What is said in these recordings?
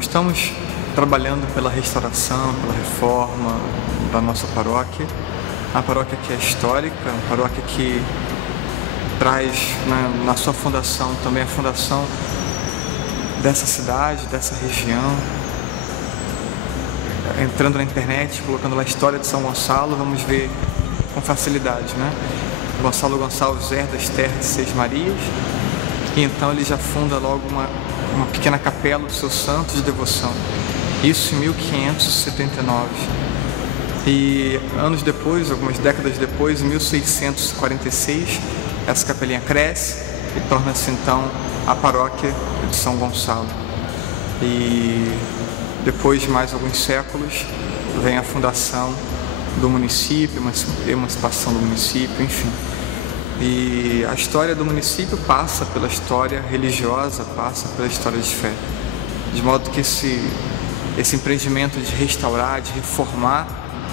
Estamos trabalhando pela restauração, pela reforma da nossa paróquia. A paróquia que é histórica, uma paróquia que traz na sua fundação também a fundação dessa cidade, dessa região. Entrando na internet, colocando lá a história de São Gonçalo, vamos ver com facilidade, né? Gonçalo Gonçalves herda as terras de Seis Marias, e então ele já funda logo uma pequena capela do seu santo de devoção. Isso em 1579. E anos depois, algumas décadas depois, em 1646, essa capelinha cresce e torna-se então a paróquia de São Gonçalo. E depois de mais alguns séculos, vem a fundação do município, a emancipação do município, enfim. E a história do município passa pela história religiosa, passa pela história de fé. De modo que esse empreendimento de restaurar, de reformar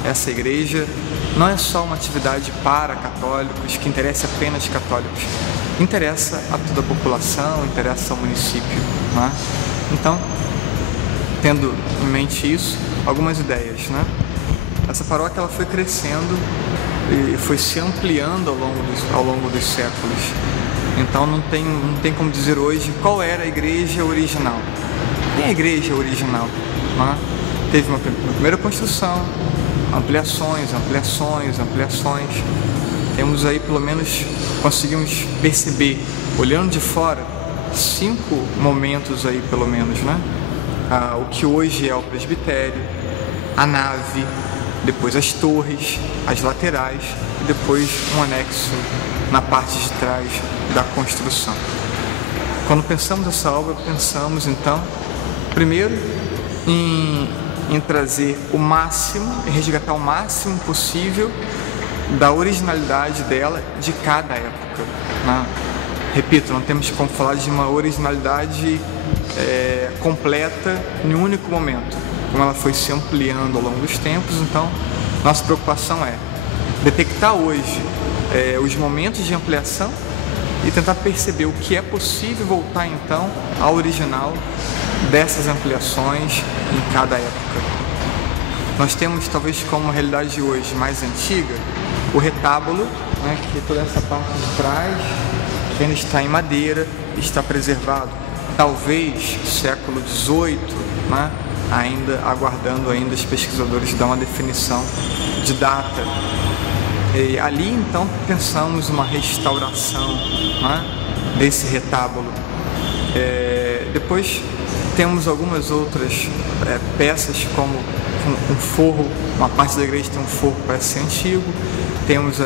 essa igreja, não é só uma atividade para católicos, que interessa apenas católicos. Interessa a toda a população, interessa ao município, né? Então, tendo em mente isso, algumas ideias, né? Essa paróquia ela foi crescendo e foi se ampliando ao longo dos séculos. Então não tem como dizer hoje qual era a igreja original. Tem a igreja original, né? Teve uma primeira construção, ampliações. Temos aí pelo menos, conseguimos perceber, olhando de fora, 5 momentos aí pelo menos, né? O que hoje é o presbitério, a nave, depois as torres, as laterais e depois um anexo na parte de trás da construção. Quando pensamos nessa obra, pensamos então, primeiro, em trazer o máximo, em resgatar o máximo possível da originalidade dela de cada época, né? Repito, não temos como falar de uma originalidade completa em um único momento. Como ela foi se ampliando ao longo dos tempos, então nossa preocupação é detectar hoje os momentos de ampliação e tentar perceber o que é possível voltar então ao original dessas ampliações em cada época. Nós temos, talvez como uma realidade de hoje mais antiga, o retábulo, né, que é toda essa parte de trás, que ainda está em madeira, está preservado, talvez século XVIII, né, ainda aguardando os pesquisadores dar uma definição de data. E ali então pensamos uma restauração, né, desse retábulo. Depois temos algumas outras peças, como um forro, uma parte da igreja tem um forro que parece ser antigo. Temos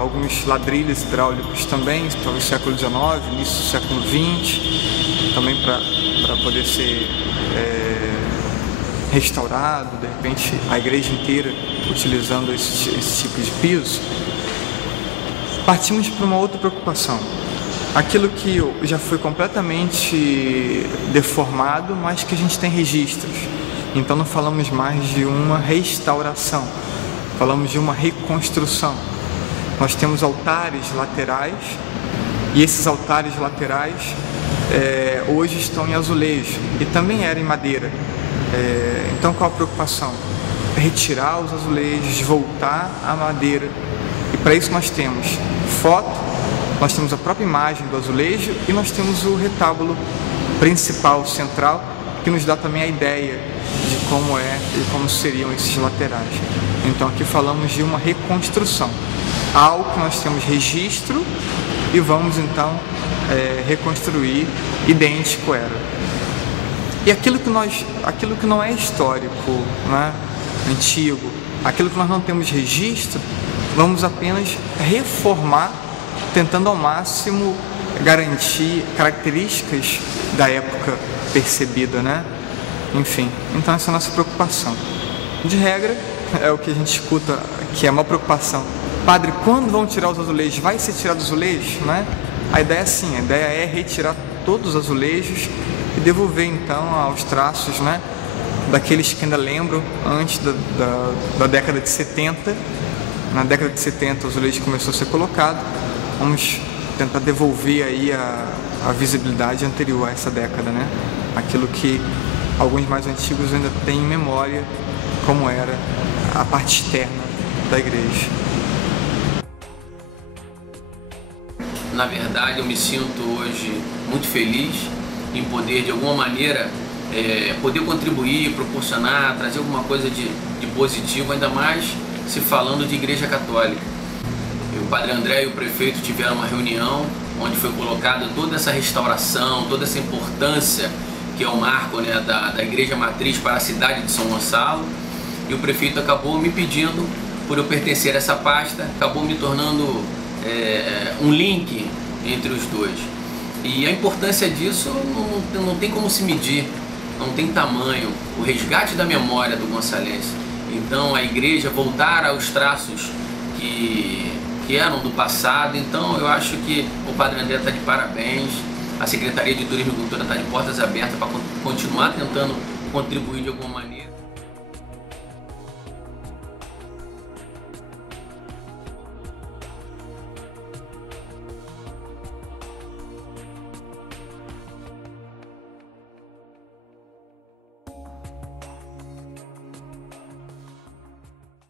alguns ladrilhos hidráulicos também, talvez século XIX, início do século XX, também para poder ser restaurado, de repente a igreja inteira utilizando esse tipo de piso. Partimos para uma outra preocupação, aquilo que já foi completamente deformado, mas que a gente tem registros. Então não falamos mais de uma restauração, falamos de uma reconstrução. Nós temos altares laterais, e esses altares laterais hoje estão em azulejo e também eram em madeira. Então qual a preocupação? Retirar os azulejos, voltar à madeira. E para isso nós temos foto, nós temos a própria imagem do azulejo e nós temos o retábulo principal, central, que nos dá também a ideia de como e como seriam esses laterais. Então aqui falamos de uma reconstrução, algo que nós temos registro e vamos então reconstruir idêntico era. E aquilo que não é histórico, né, antigo, aquilo que nós não temos registro, vamos apenas reformar, tentando ao máximo garantir características da época percebida, né? Enfim, então essa é a nossa preocupação. De regra, é o que a gente escuta, que é uma preocupação. Padre, quando vão tirar os azulejos? Vai ser tirado os azulejos, né? A ideia é assim, a ideia é retirar todos os azulejos e devolver então aos traços, né, daqueles que ainda lembram antes da década de 70. Na década de 70 o azulejo começou a ser colocado. Vamos tentar devolver aí a visibilidade anterior a essa década, né? Aquilo que alguns mais antigos ainda têm em memória como era a parte externa da igreja. Na verdade, eu me sinto hoje muito feliz em poder, de alguma maneira, poder contribuir, proporcionar, trazer alguma coisa de positivo, ainda mais se falando de igreja católica. O Padre André e o prefeito tiveram uma reunião onde foi colocada toda essa restauração, toda essa importância que é o marco, né, da igreja matriz para a cidade de São Gonçalo, e o prefeito acabou me pedindo, por eu pertencer a essa pasta, acabou me tornando um link entre os dois. E a importância disso não tem como se medir, não tem tamanho, o resgate da memória do gonçalense. Então a igreja voltar aos traços que eram do passado. Então eu acho que o Padre André está de parabéns, a Secretaria de Turismo e Cultura está de portas abertas para continuar tentando contribuir de alguma maneira.